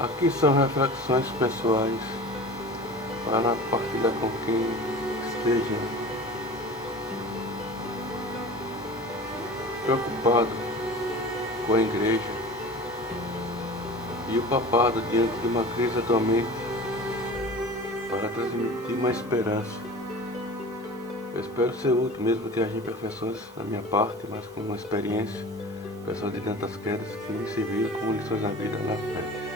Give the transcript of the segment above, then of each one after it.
Aqui são reflexões pessoais para partilhar com quem esteja preocupado com a igreja e o papado diante de uma crise atualmente, para transmitir uma esperança. Eu espero ser útil, mesmo que haja imperfeições da minha parte, mas com uma experiência pessoal de tantas quedas que se viram como lições da vida na fé.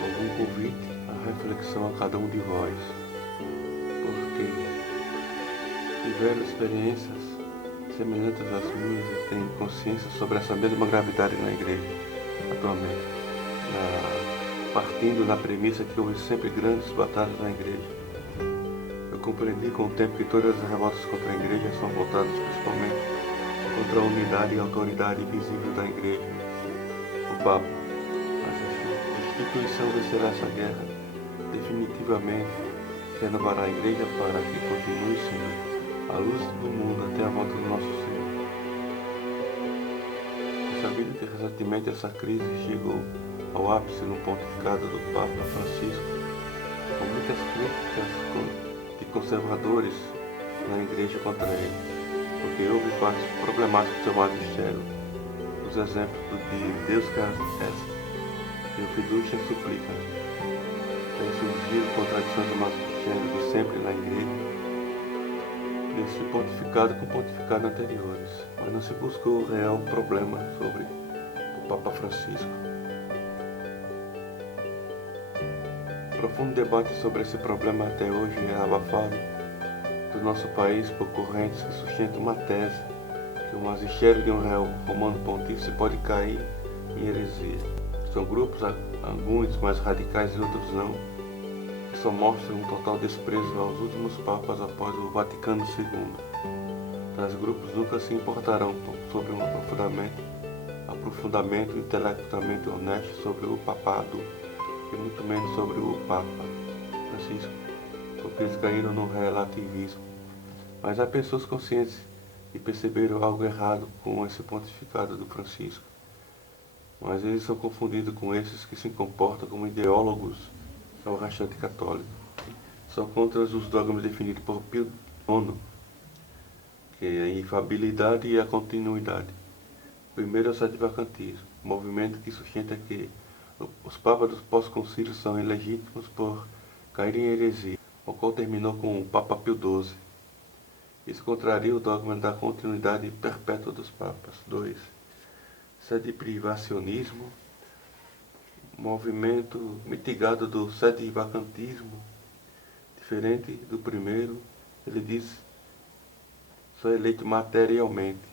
Algum convite à reflexão a cada um de vós, porque tiveram experiências semelhantes às minhas e têm consciência sobre essa mesma gravidade na igreja atualmente, partindo da premissa que houve sempre grandes batalhas na igreja. Eu compreendi com o tempo que todas as revoltas contra a igreja são voltadas principalmente contra a unidade e autoridade visível da igreja, o Papa. Mas a instituição vencerá essa guerra definitivamente, renovará a igreja para que continue sendo a luz do mundo até a volta do nosso Senhor. É sabido que recentemente essa crise chegou ao ápice no pontificado do Papa Francisco, com muitas críticas de conservadores na igreja contra ele, porque houve fatos problemáticos do seu magistério. Os exemplos de Deus quer e o fiducia suplica. Tem surgido contradições do magistério de sempre na igreja, desse pontificado com pontificado anteriores, mas não se buscou o real problema sobre o Papa Francisco. Profundo debate sobre esse problema até hoje é abafado do nosso país por correntes que sustentam uma tese que o magistério de um réu romano pontífice pode cair em heresia. São grupos, alguns mais radicais e outros não, que só mostram um total desprezo aos últimos papas após o Vaticano II. Tais grupos nunca se importarão sobre um aprofundamento intelectualmente honesto sobre o papado, e muito menos sobre o Papa Francisco, porque eles caíram no relativismo. Mas há pessoas conscientes que perceberam algo errado com esse pontificado do Francisco. Mas eles são confundidos com esses que se comportam como ideólogos ao restante católico. São contra os dogmas definidos por Pio IX, que é a infabilidade e a continuidade. Primeiro é o Sede-Vacantismo, movimento que sustenta que os papas dos pós-concílios são ilegítimos por caírem em heresia, o qual terminou com o Papa Pio XII. Isso contraria o dogma da continuidade perpétua dos papas. 2. Sede-privacionismo, movimento mitigado do sede-vacantismo, diferente do primeiro. Ele diz: sou eleito materialmente,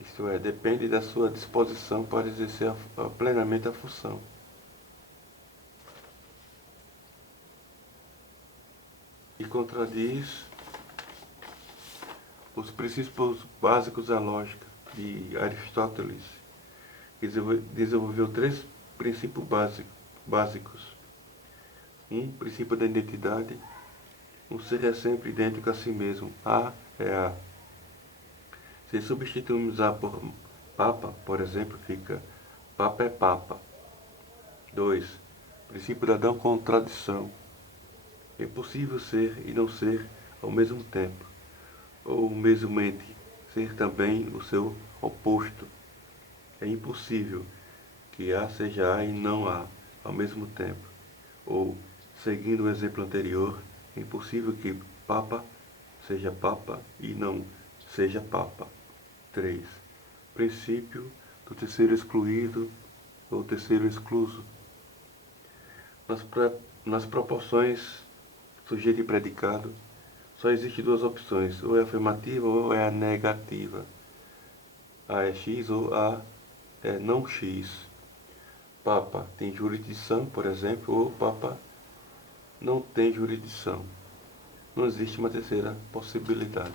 isto é, depende da sua disposição para exercer plenamente a função. E contradiz os princípios básicos da lógica de Aristóteles, que desenvolveu 3 princípios básicos. Princípio da identidade. Um ser é sempre idêntico a si mesmo. A é A. Se substituirmos A por Papa, por exemplo, fica Papa é Papa. 2. Princípio da não contradição. É possível ser e não ser ao mesmo tempo, ou mesmamente ser também o seu oposto. É impossível que A seja A e não A ao mesmo tempo. Ou, seguindo o exemplo anterior, é impossível que Papa seja Papa e não seja Papa. 3. Princípio do terceiro excluído ou terceiro excluso. Nas proporções sujeito e predicado, só existem 2 opções, ou é afirmativa ou é a negativa. A é X ou A é não X. Papa tem jurisdição, por exemplo, ou Papa não tem jurisdição. Não existe uma terceira possibilidade.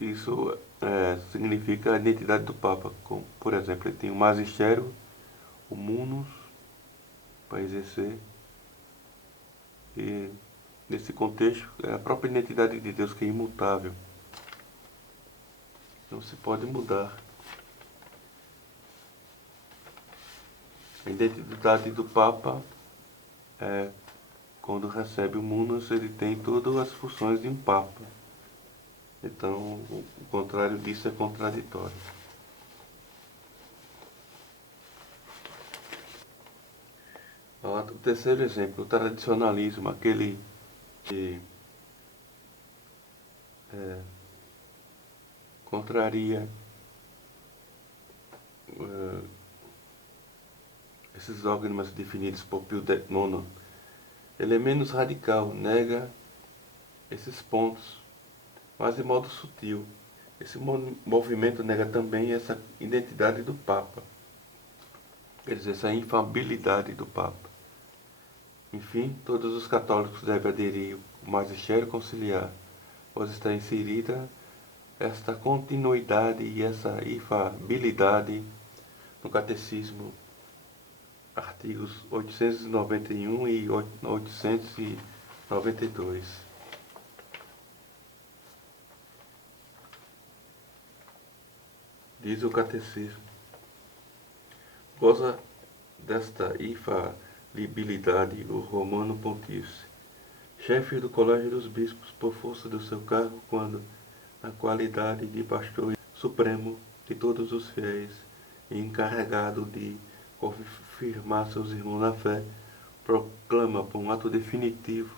Isso significa a identidade do Papa. Como, por exemplo, ele tem o magistério, o munus, para exercer. E nesse contexto, é a própria identidade de Deus que é imutável. Não se pode mudar. A identidade do Papa é quando recebe o munus, ele tem todas as funções de um Papa. Então, o contrário disso é contraditório. O terceiro exemplo, o tradicionalismo, aquele que contraria esses dogmas definidos por Pio IX. Ele é menos radical, nega esses pontos, mas de modo sutil. Esse movimento nega também essa identidade do Papa, quer dizer, essa infalibilidade do Papa. Enfim, todos os católicos devem aderir ao magistério conciliar, pois está inserida esta continuidade e essa infalibilidade no Catecismo, artigos 891 e 892. Diz o Catecismo: goza desta infalibilidade o Romano Pontífice, chefe do Colégio dos Bispos, por força do seu cargo, quando, na qualidade de pastor supremo de todos os fiéis e encarregado de confirmar seus irmãos na fé, proclama por um ato definitivo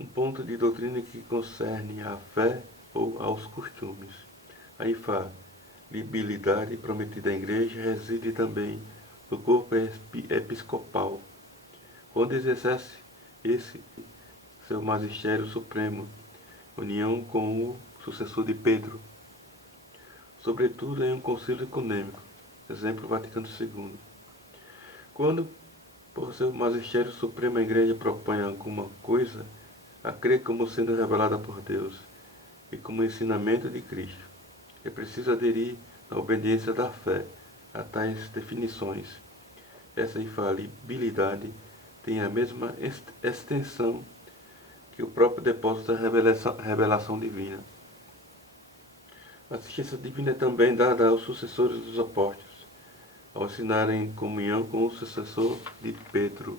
um ponto de doutrina que concerne à fé ou aos costumes. A infalibilidade prometida à Igreja reside também no corpo episcopal, quando exerce esse seu magistério supremo, união com o sucessor de Pedro, sobretudo em um concílio ecumênico, exemplo Vaticano II. Quando, por seu magistério supremo, a Igreja propõe alguma coisa, a crer como sendo revelada por Deus e como ensinamento de Cristo, é preciso aderir na obediência da fé a tais definições. Essa infalibilidade tem a mesma extensão que o próprio depósito da revelação divina. A assistência divina é também dada aos sucessores dos apóstolos, ao ensinarem em comunhão com o sucessor de Pedro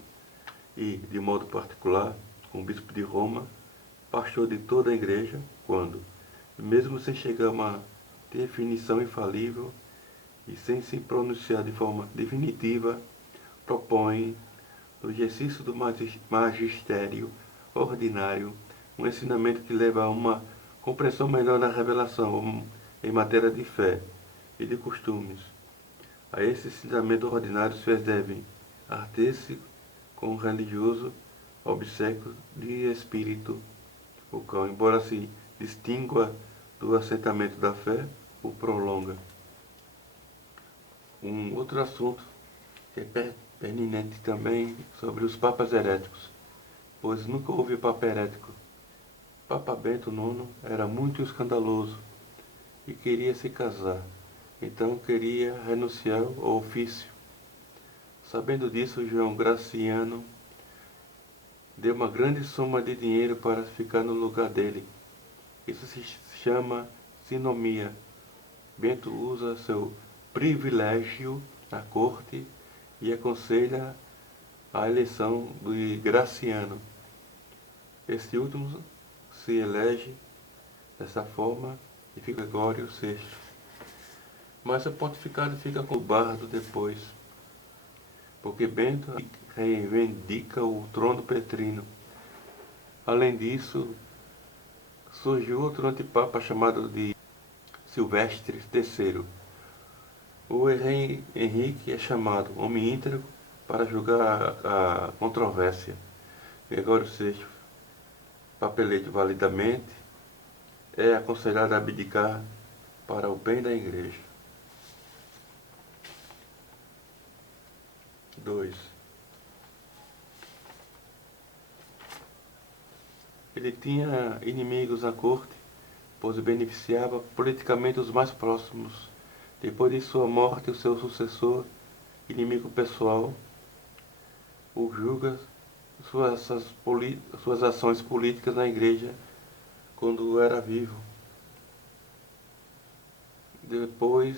e, de modo particular, com o bispo de Roma, pastor de toda a igreja, quando, mesmo sem chegar a uma definição infalível e sem se pronunciar de forma definitiva, propõe, no exercício do magistério ordinário, um ensinamento que leva a uma compreensão melhor da revelação em matéria de fé e de costumes. A esse ensinamento ordinário os fiéis devem ater-se com o religioso obséquio de espírito, o qual, embora se distingua do assentamento da fé, o prolonga. Um outro assunto que é pertinente também sobre os papas heréticos, pois nunca houve papa herético. Papa Bento IX era muito escandaloso e queria se casar, então queria renunciar ao ofício. Sabendo disso, João Graciano deu uma grande soma de dinheiro para ficar no lugar dele. Isso se chama sinomia. Bento usa seu privilégio na corte e aconselha a eleição de Graciano. Este último se elege dessa forma e fica Gregório VI. Mas o pontificado fica com o bardo depois, porque Bento reivindica o trono petrino. Além disso, surgiu outro antipapa chamado de Silvestre III. O rei Henrique é chamado homem íntegro para julgar a controvérsia. Gregório VI, papa eleito validamente, é aconselhado a abdicar para o bem da Igreja. 2. Ele tinha inimigos na corte, pois beneficiava politicamente os mais próximos. Depois de sua morte, o seu sucessor, inimigo pessoal, o julga suas ações políticas na igreja quando era vivo. Depois,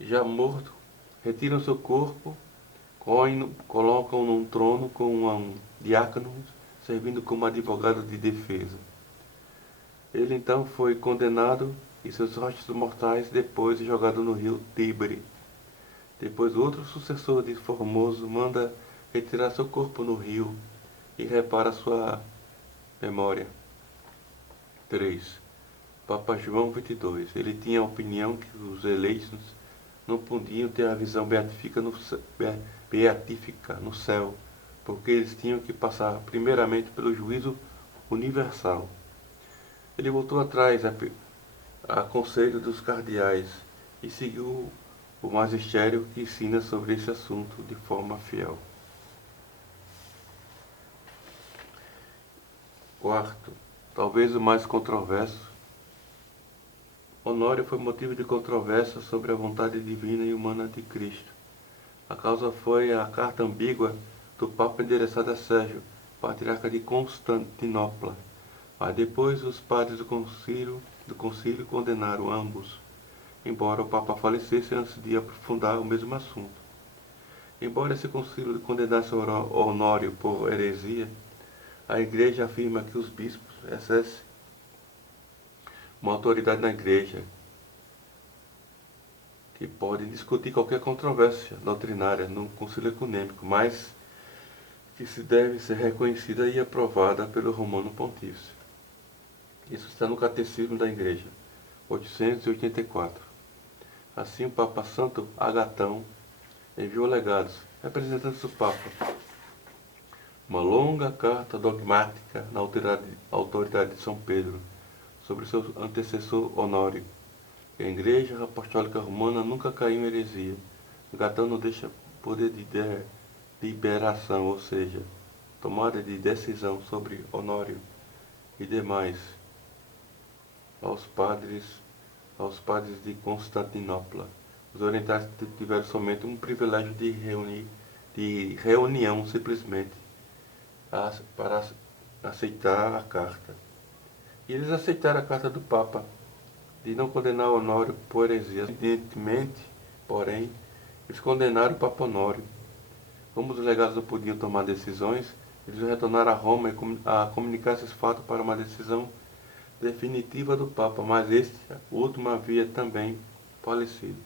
já morto, Retiram seu corpo, colocam num trono com um diácono servindo como advogado de defesa. Ele então foi condenado e seus restos mortais depois jogado no rio Tibre. Depois outro sucessor de Formoso manda retirar seu corpo no rio e repara sua memória. 3. Papa João 22. Ele tinha a opinião que os eleitos não podiam ter a visão beatífica no céu, porque eles tinham que passar primeiramente pelo juízo universal. Ele voltou atrás a conselho dos cardeais e seguiu o magistério que ensina sobre esse assunto de forma fiel. Quarto, talvez o mais controverso, Honório foi motivo de controvérsia sobre a vontade divina e humana de Cristo. A causa foi a carta ambígua do Papa endereçada a Sérgio, patriarca de Constantinopla. Mas depois os padres do concílio condenaram ambos, embora o Papa falecesse antes de aprofundar o mesmo assunto. Embora esse concílio condenasse Honório por heresia, a Igreja afirma que os bispos exercem uma autoridade na Igreja que pode discutir qualquer controvérsia doutrinária no concílio ecumênico, mas que se deve ser reconhecida e aprovada pelo Romano Pontífice. Isso está no Catecismo da Igreja, 884. Assim, o Papa Santo Agatão enviou legados, representantes do Papa, uma longa carta dogmática na autoridade de São Pedro sobre seu antecessor Honório, que a Igreja Apostólica Romana nunca caiu em heresia. Agatão não deixa poder de deliberação, ou seja, tomada de decisão sobre Honório e demais aos padres de Constantinopla. Os orientais tiveram somente um privilégio de reunião simplesmente para aceitar a carta. E eles aceitaram a carta do Papa de não condenar Honório por heresia. Evidentemente, porém, eles condenaram o Papa Honório. Como os legados não podiam tomar decisões, eles retornaram a Roma a comunicar esses fatos para uma decisão definitiva do Papa, mas este, o último, havia também falecido.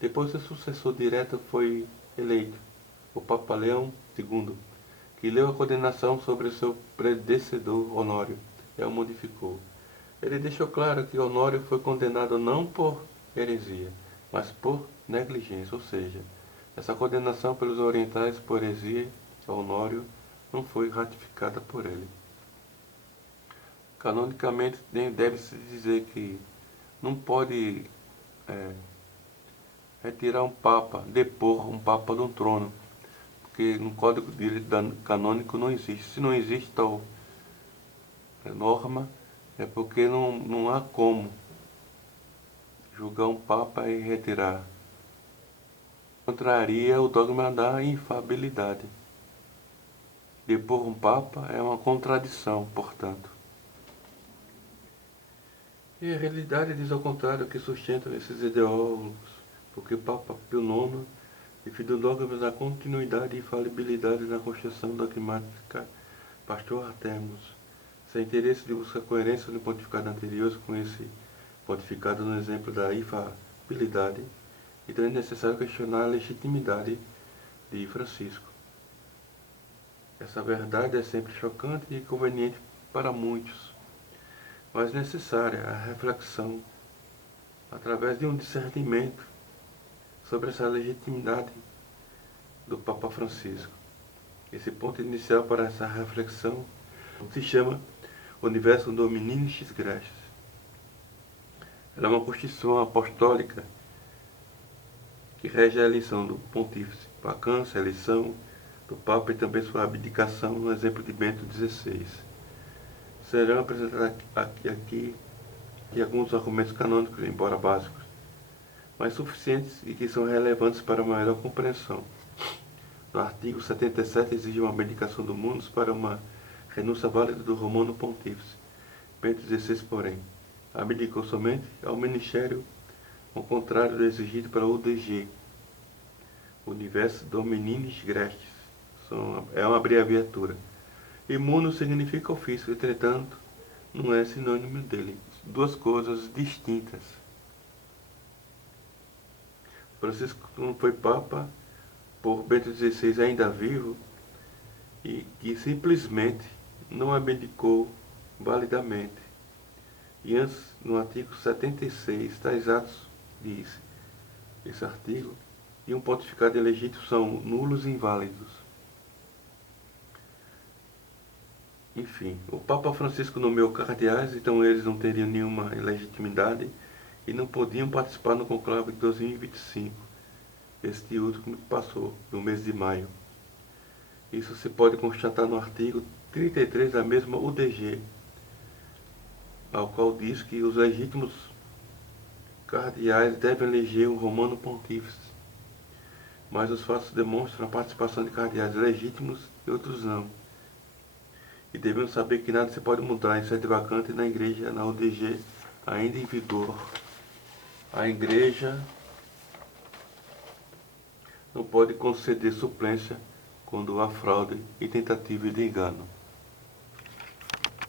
Depois seu sucessor direto foi eleito, o Papa Leão II, que leu a condenação sobre seu predecessor Honório e a modificou. Ele deixou claro que Honório foi condenado não por heresia, mas por negligência, ou seja, essa condenação pelos orientais por heresia a Honório não foi ratificada por ele. Canonicamente, deve-se dizer que não pode retirar um papa, depor um papa de um trono, porque no Código de Direito Canônico não existe. Se não existe tal norma, é porque não há como julgar um papa e retirar. Contraria o dogma da infabilidade. Depor um papa é uma contradição, portanto. E a realidade diz ao contrário que sustentam esses ideólogos, porque o Papa Pio IX definiu dogmas da continuidade e infalibilidade na construção dogmática Pastor Artemus, sem interesse de buscar coerência no pontificado anterior com esse pontificado no exemplo da infalibilidade, então é necessário questionar a legitimidade de Francisco. Essa verdade é sempre chocante e inconveniente para muitos, mas necessária a reflexão através de um discernimento sobre essa legitimidade do Papa Francisco. Esse ponto inicial para essa reflexão se chama Universo Dominicis Grestis. Ela é uma constituição apostólica que rege a eleição do pontífice, vacância, a eleição do Papa e também sua abdicação no exemplo de Bento XVI. Serão apresentados aqui alguns argumentos canônicos, embora básicos, mas suficientes e que são relevantes para uma melhor compreensão. No artigo 77 exige uma abdicação do mundo para uma renúncia válida do Romano Pontífice. Bento XVI, porém, abdicou somente ao ministério, ao contrário do exigido pela UDG. Universo Domininis Grestis. É uma abreviatura. Imuno significa ofício, entretanto, não é sinônimo dele. Duas coisas distintas. Francisco não foi Papa por Bento XVI ainda vivo e que simplesmente não abdicou validamente. E antes, no artigo 76, está exato, diz esse artigo, e um pontificado ilegítimo são nulos e inválidos. Enfim, o Papa Francisco nomeou cardeais, então eles não teriam nenhuma legitimidade e não podiam participar no conclave de 2025, este último que passou, no mês de maio. Isso se pode constatar no artigo 33 da mesma UDG, ao qual diz que os legítimos cardeais devem eleger um romano pontífice, mas os fatos demonstram a participação de cardeais legítimos e outros não. E devemos saber que nada se pode mudar em sede vacante na igreja, na UDG, ainda em vigor. A igreja não pode conceder suplência quando há fraude e tentativa de engano.